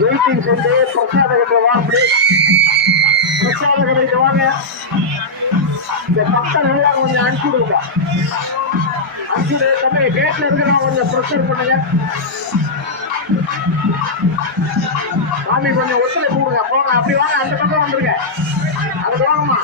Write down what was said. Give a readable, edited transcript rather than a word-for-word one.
Waiting சென்று பிரசாத கட்டை வாங்கி பிரசாத கடைக்கு வாங்க. இந்த பக்தர்கள் கொஞ்சம் அனுப்பிடுங்க. அனுப்பிடு தம்பி, கேட்ல இருக்கிறவங்க கொஞ்சம் ப்ரெஷர் பண்ணுங்க. சாமி கொஞ்சம் ஒத்துழைப்பு கொடுங்க. போங்க, அப்படி வாங்க, அந்த பக்கம் வந்துருங்க. அது வாங்கம்மா.